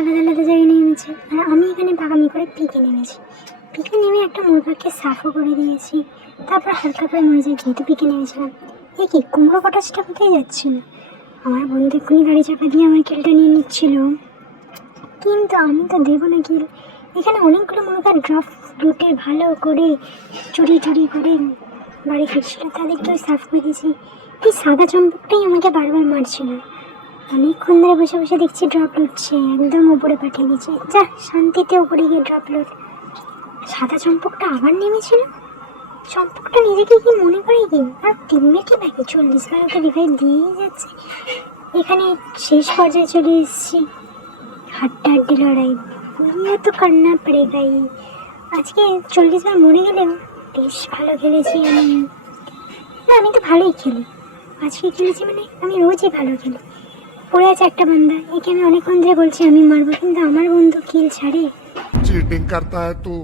আলাদা আলাদা জায়গায় নেমেছে, আর আমি এখানে বাগামি করে পিকে নেমেছি। পিকে নেমে একটা মুরগাকে সাফও করে দিয়েছি, তারপর হালকা করে মরে যায় যেহেতু পিকে নেমেছিলাম। এ কি কুমড়ো পটাশটা কোথায় যাচ্ছিল? আমার বন্ধু এক্ষুনি গাড়ি চাপা দিয়ে আমার কিলটা নিয়ে নিচ্ছিল, কিন্তু আমি তো দেবো না কিল। এখানে অনেকগুলো মুরগা ড্রপ লুটে ভালো করে চুরি চুরি করে বাড়ি ফিরছিল, তাদেরকেও সাফ করে দিয়েছি। এই সাদা চম্পকটাই আমাকে বারবার মারছিল। অনেকক্ষণ ধরে বসে বসে দেখছি ড্রপ লুটছে, একদম উপরে পাঠিয়ে দিচ্ছে। যা শান্তিতে উপরে গিয়ে ড্রপ লুট। সাদা চম্পকটা আবার নেমেছিল। চম্পকটা নিজেকে কি মনে করে কি আর টিমমেটই বাকি 40 বার ওকে রিভাইভ দিয়েই যাচ্ছে। এখানে শেষ পর্যায়ে চলে এসেছি, হাড্ডাহাড্ডি লড়াই, ये तो करना पड़ेगा ही। আজকে 40 বার মরে গেলেও বেশ ভালো খেলেছি আমি। না, আমি তো ভালোই খেলি, আজকে খেলেছি মানে আমি রোজই ভালো খেলি। পড়ে আছে একটা বান্দা, একে আমি অনেকক্ষণ ধরে বলছি আমি মারবো, কিন্তু আমার বন্ধু কিল ছাড়ে। चीटिंग करता है तू।